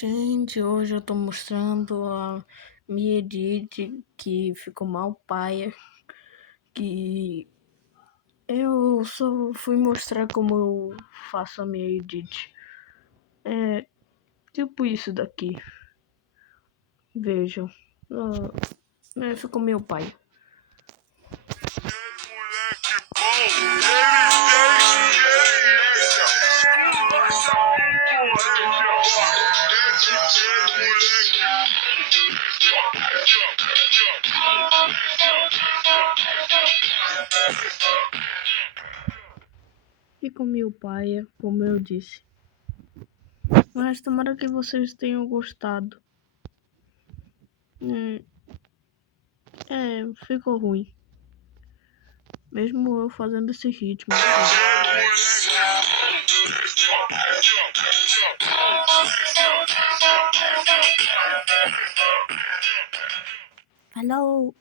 Gente, hoje eu tô mostrando a minha edit que ficou mal paia, que eu só fui mostrar como eu faço a minha edit. É tipo isso daqui. Vejam. Ficou meio paia. Ficou meio paia, como eu disse. Mas tomara que vocês tenham gostado. Ficou ruim. Mesmo eu fazendo esse ritmo. Falou!